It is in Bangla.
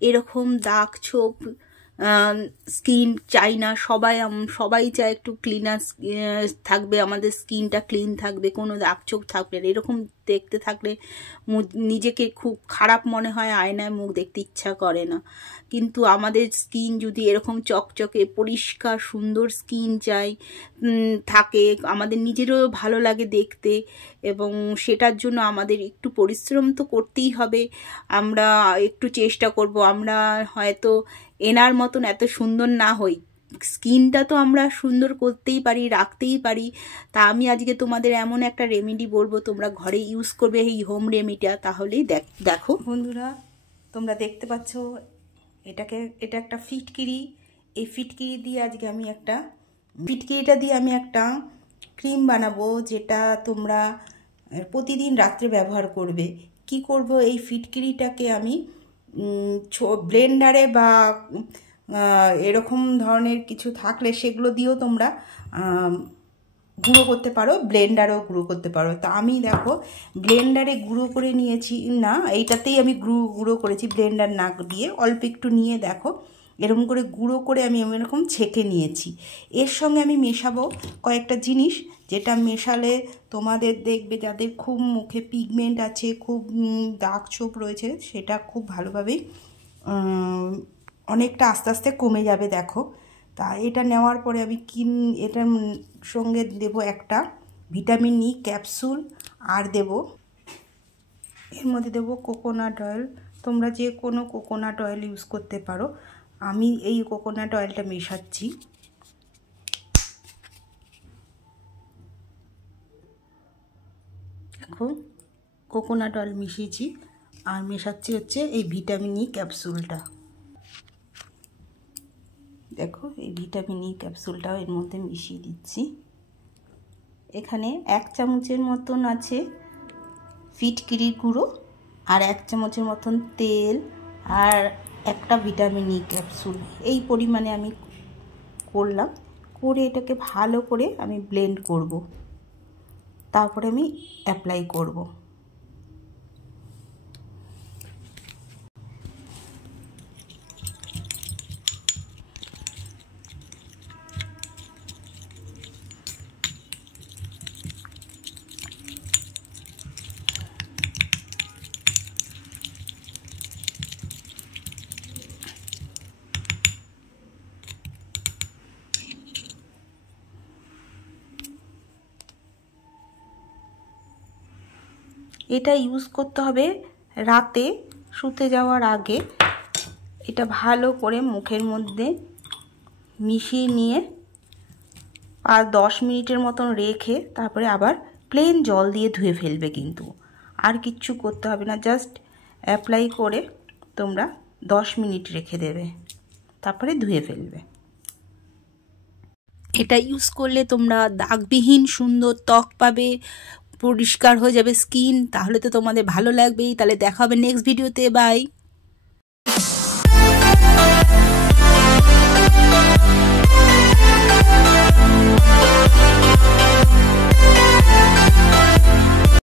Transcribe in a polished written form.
এরকম দাগ ছোপ স্কিন চাই না। সবাই চায় একটু ক্লিনার থাকবে, আমাদের স্কিনটা ক্লিন থাকবে, কোনো দাগ ছোপ থাকবে না। এরকম দেখতে থাকলে নিজেকে খুব খারাপ মনে হয়, আয়নায় মুখ দেখতে ইচ্ছা করে না। কিন্তু আমাদের স্কিন যদি এরকম চকচকে পরিষ্কার সুন্দর স্কিন চাই থাকে, আমাদের নিজেরও ভালো লাগে দেখতে, এবং সেটার জন্য আমাদের একটু পরিশ্রম তো করতেই হবে। আমরা একটু চেষ্টা করব। আমরা হয়তো এনার মতন এত সুন্দর না হই, স্কিনটা তো আমরা সুন্দর করতেই পারি, রাখতেই পারি। তা আমি আজকে তোমাদের এমন একটা রেমেডি বলবো, তোমরা ঘরে ইউজ করবে এই হোম রেমেডিটা। তাহলেই দেখো বন্ধুরা, তোমরা দেখতে পাচ্ছ এটা একটা ফিটকিরি। এই ফিটকিরি দিয়ে আজকে আমি ফিটকিরিটা দিয়ে আমি একটা ক্রিম বানাবো, যেটা তোমরা প্রতিদিন রাত্রে ব্যবহার করবে। কি করব, এই ফিটকিরিটাকে আমি ব্লেন্ডারে বা এরকম ধরনের কিছু থাকলে সেগুলো দিয়েও তোমরা গুঁড়ো করতে পারো, ব্লেন্ডারেও গুঁড়ো করতে পারো। তা আমি দেখো ব্লেন্ডারে গুঁড়ো করে নিয়েছি, না এইটাতেই আমি গুঁড়ো করেছি, ব্লেন্ডার না দিয়ে অল্প একটু নিয়ে দেখো এরকম করে গুঁড়ো করে আমি এরকম ছেঁকে নিয়েছি। এর সঙ্গে আমি মেশাবো কয়েকটা জিনিস, যেটা মেশালে তোমাদের দেখবে যাদের খুব মুখে পিগমেন্ট আছে, খুব দাগ ছোপ রয়েছে, সেটা খুব ভালোভাবেই অনেকটা আস্তে আস্তে কমে যাবে। দেখো, তা এটা নেওয়ার পরে আমি এটার সঙ্গে দেব একটা ভিটামিন ই ক্যাপসুল, আর দেব এর মধ্যে দেব কোকোনাট অয়েল। তোমরা যে কোনো কোকোনাট অয়েল ইউজ করতে পারো। আমি এই কোকোনাট অয়েলটা মেশাচ্ছি। দেখো কোকোনাট অয়েল মিশিয়েছি, আর মেশাচ্ছি হচ্ছে এই ভিটামিন ই ক্যাপসুলটা। দেখো এই ভিটামিন ই ক্যাপসুলটাও এর মধ্যে মিশিয়ে দিচ্ছি। এখানে 1 চামচের মতন আছে ফিটকিরির গুঁড়ো, আর 1 চামচের মতন তেল, আর একটা ভিটামিন ই ক্যাপসুল। এই পরিমাণে আমি করলাম, করে এটাকে ভালো করে আমি ব্লেন্ড করব, তারপরে আমি অ্যাপ্লাই করব। এটা ইউজ করতে হবে রাতে শুতে যাওয়ার আগে। এটা ভালো করে মুখের মধ্যে মিশিয়ে নিয়ে 10 মিনিটের মতন রেখে তারপরে আবার প্লেন জল দিয়ে ধুয়ে ফেলবে। কিন্তু আর কিচ্ছু করতে হবে না, জাস্ট অ্যাপ্লাই করে তোমরা 10 মিনিট রেখে দেবে, তারপরে ধুয়ে ফেলবে। এটা ইউজ করলে তোমরা দাগবিহীন সুন্দর ত্বক পাবে, পরিষ্কার হয়ে যাবে স্কিন। তাহলে তো তোমাদের ভালো লাগবেই। তাহলে দেখা হবে নেক্সট ভিডিওতে। বাই।